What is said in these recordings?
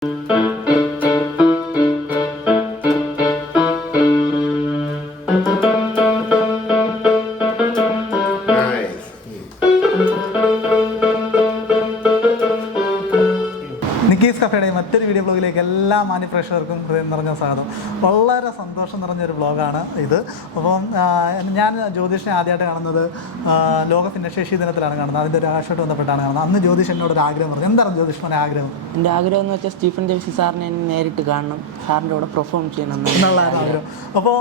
Nikki's കഫേയുടെ മറ്റൊരു video ബ്ലോഗിലേക്ക് എല്ലാ മാന്യപ്രേക്ഷകർക്കും ഹൃദയം നിറഞ്ഞ സ്വാഗതം. വളരെ സന്തോഷം നിറഞ്ഞൊരു ബ്ലോഗാണ് ഇത്. അപ്പം ഞാൻ ജ്യോതിഷിനെ ആദ്യമായിട്ട് കാണുന്നത് ലോക ഭിന്നശേഷി ദിനത്തിലാണ് കാണുന്നത്. അതിൻ്റെ ഒരു ആഘോഷമായിട്ട് ബന്ധപ്പെട്ടാണ് കാണുന്നത്. അന്ന് ജ്യോതിഷ് എന്നോട് ഒരു ആഗ്രഹം പറഞ്ഞു. എന്താണ് ജ്യോതിഷ് മോനെ ആഗ്രഹം? എൻ്റെ ആഗ്രഹം എന്ന് വെച്ചാൽ സ്റ്റീഫൻ ജെയ്സി സാറിനെ നേരിട്ട് കാണണം, സാറിൻ്റെ കൂടെ പെർഫോം ചെയ്യണം എന്നുള്ളതാണ് ആഗ്രഹം. അപ്പോൾ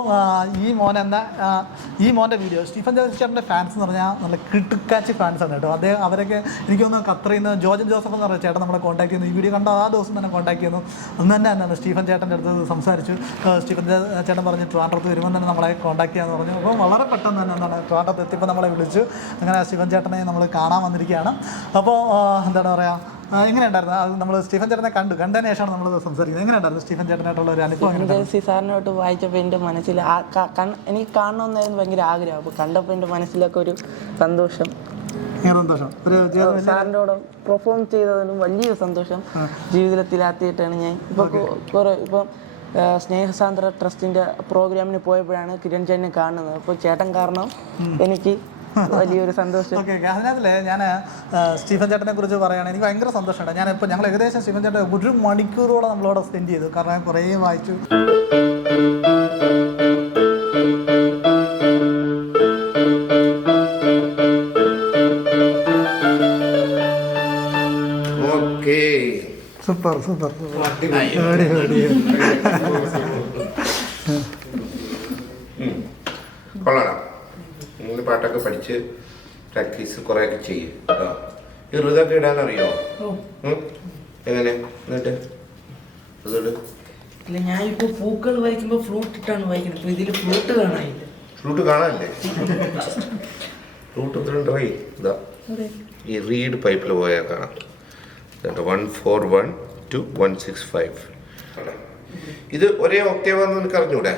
ഈ മോൻ്റെ വീഡിയോ സ്റ്റീഫൻ ജെയ്സി ചേട്ടൻ്റെ ഫാൻസ് എന്ന് പറഞ്ഞാൽ നല്ല കിട്ടുക്കാച്ചി ഫാൻസാണ് കേട്ടോ. അവരൊക്കെ എനിക്ക് തോന്നുന്നു ഖത്തറിൽ നിന്ന് ജോർജൻ ജോസഫ് എന്ന് പറഞ്ഞ ചേട്ടൻ നമ്മളെ കോൺടാക്ട് ചെയ്യുന്നു. ഈ വീഡിയോ കണ്ട ആ ദിവസം തന്നെ കോൺടാക്ട് ചെയ്യുന്നു. അന്ന് തന്നെ എന്താണ് സ്റ്റീഫൻ ചേട്ടൻ്റെ അടുത്ത് സംസാരിച്ചു. സ്റ്റീഫൻ ചേട്ടൻ പറഞ്ഞ് ട്രിവാൻഡ്രത്ത് വരുമ്പോൾ തന്നെ നമ്മളെ കോൺടാക്ട് ചെയ്യാമെന്ന് പറഞ്ഞു. അപ്പോൾ വളരെ പെട്ടെന്ന് തന്നെ എന്താണ് ട്രിവാൻഡ്രത്ത് എത്തിയപ്പോൾ നമ്മളെ വിളിച്ചു. അങ്ങനെ സ്റ്റീഫൻ ചേട്ടനെ നമ്മൾ കാണാൻ വന്നിരിക്കുകയാണ്. അപ്പോൾ എന്താണ് പറയുക, എങ്ങനെയുണ്ടായിരുന്നു അത്? നമ്മൾ സ്റ്റീഫൻ ചേട്ടനെ കണ്ടതിന് ശേഷമാണ് നമ്മൾ സംസാരിക്കുന്നത്. എങ്ങനെയുണ്ടായിരുന്നു സ്റ്റീഫൻ ചേട്ടനായിട്ടുള്ള ഒരു അനുഭവം? ജെയ്സി സാറിനോട്ട് വായിച്ചപ്പോൾ എൻ്റെ മനസ്സിൽ എനിക്ക് കാണണമെന്നായിരുന്നു ഭയങ്കര ആഗ്രഹം. അപ്പോൾ കണ്ടപ്പോൾ എൻ്റെ മനസ്സിലൊക്കെ ഒരു സന്തോഷം. സാറിൻ്റെ കൂടെ പെർഫോം ചെയ്തതിനും വലിയൊരു സന്തോഷം. ജീവിതത്തിൽ ആദ്യമായിട്ടാണ് ഞാൻ ഇപ്പം സ്നേഹസാന്ദ്ര ട്രസ്റ്റിൻ്റെ പ്രോഗ്രാമിന് പോയപ്പോഴാണ് കിരൺ ചേട്ടനെ കാണുന്നത്. അപ്പോൾ ചേട്ടൻ കാരണം എനിക്ക് വലിയൊരു സന്തോഷം. ഓക്കെ, അതിനകത്തില്ലേ ഞാൻ സ്റ്റീഫൻ ചേട്ടനെ കുറിച്ച് പറയുകയാണെങ്കിൽ എനിക്ക് ഭയങ്കര സന്തോഷമുണ്ട്. ഞങ്ങൾ ഏകദേശം സ്റ്റീഫൻ ചേട്ടൻ 1 മണിക്കൂറോളം നമ്മളവിടെ സ്പെൻഡ് ചെയ്തു. കാരണം കുറേ വായിച്ചു. സൂപ്പർ കൊള്ളാം. നിങ്ങൾ പാട്ടൊക്കെ പഠിച്ച് പ്രാക്ടീസ് കുറേ ഒക്കെ ചെയ്യും കേട്ടോ. ഈ ഋതൊക്കെ ഇടാനറിയോ? എങ്ങനെ എന്നിട്ട് ഇല്ല, ഞാൻ ഇപ്പോൾ പൂക്കൾ വായിക്കുമ്പോൾ ഫ്ലൂട്ട് ഇട്ടാണ് വായിക്കുന്നത്. ഇപ്പോൾ ഇതിൽ ഫ്ലൂട്ട് കാണാനില്ല. ഫ്ലൂട്ട് കാണാനില്ലേ? ഫ്ലൂട്ട് ഇത്രയും ട്രൈ ഇതാ ഈ റീഡ് പൈപ്പിൽ പോയാൽ കാണാം. 141 to 165. ഇത് ഒരേ ഒക്ടേവാന്ന് നിനക്ക് അറിഞ്ഞൂടെ?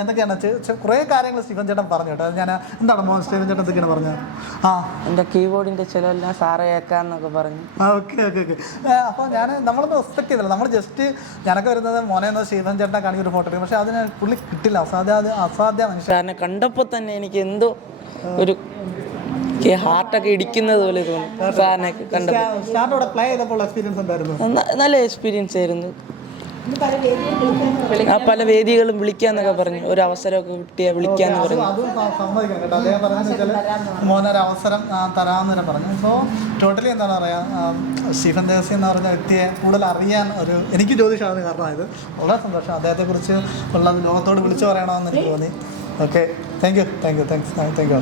എന്തൊക്കെയാണ് കുറേ കാര്യങ്ങൾ സ്റ്റീഫൻ ചേട്ടൻ പറഞ്ഞു കേട്ടോ. ഞാൻ എന്താണ് സ്റ്റീഫൻ ചേട്ടൻ എന്തൊക്കെയാണ് പറഞ്ഞത്? എൻ്റെ കീബോർഡിൻ്റെ ചിലവെല്ലാം സാറേ കേൾക്കാമെന്നൊക്കെ പറഞ്ഞു. ഓക്കെ. അപ്പോൾ നമ്മളൊന്നും എക്സ്പെക്ട് ചെയ്തില്ല. നമ്മൾ ജസ്റ്റ് ഞാനൊക്കെ വരുന്നത് മോനെന്നോ സ്റ്റീഫൻ ചേട്ടനെ കാണിക്കുന്ന ഒരു ഫോട്ടോ എടുക്കും. പക്ഷെ അതിന് പുള്ളി കിട്ടില്ല. അസാധ്യ മനുഷ്യൻ. സാറിനെ കണ്ടപ്പോൾ തന്നെ എനിക്ക് എന്തോ ഒരു ഹാർട്ടൊക്കെ ഇടിക്കുന്നത് പോലെ തോന്നി. സാറിനെ കണ്ടപ്പോൾ പ്ലേ ചെയ്തപ്പോൾ എക്സ്പീരിയൻസ് ഉണ്ടായിരുന്നു. നല്ല എക്സ്പീരിയൻസ് ആയിരുന്നു. പല വേദികളും വിളിക്കാന്നൊക്കെ പറഞ്ഞു. ഒരു അവസരമൊക്കെ കിട്ടിയാൽ വിളിക്കാന്ന് പറഞ്ഞു. അതും സമ്മതിക്കാം കേട്ടോ. അദ്ദേഹം പറഞ്ഞു മോനൊരു അവസരം തരാമെന്ന് പറഞ്ഞു. സോ ടോട്ടലി എന്താണ് പറയുക, സ്റ്റീഫൻ ജെയ്സി എന്ന് പറഞ്ഞ വ്യക്തിയെ കൂടുതൽ അറിയാൻ എനിക്ക് ജ്യോതിഷമാണ് കാരണമായത്. വളരെ സന്തോഷം. അദ്ദേഹത്തെക്കുറിച്ച് ഉള്ളത് ലോകത്തോട് വിളിച്ചു പറയണമെന്ന് എനിക്ക് തോന്നി. Okay, thank you.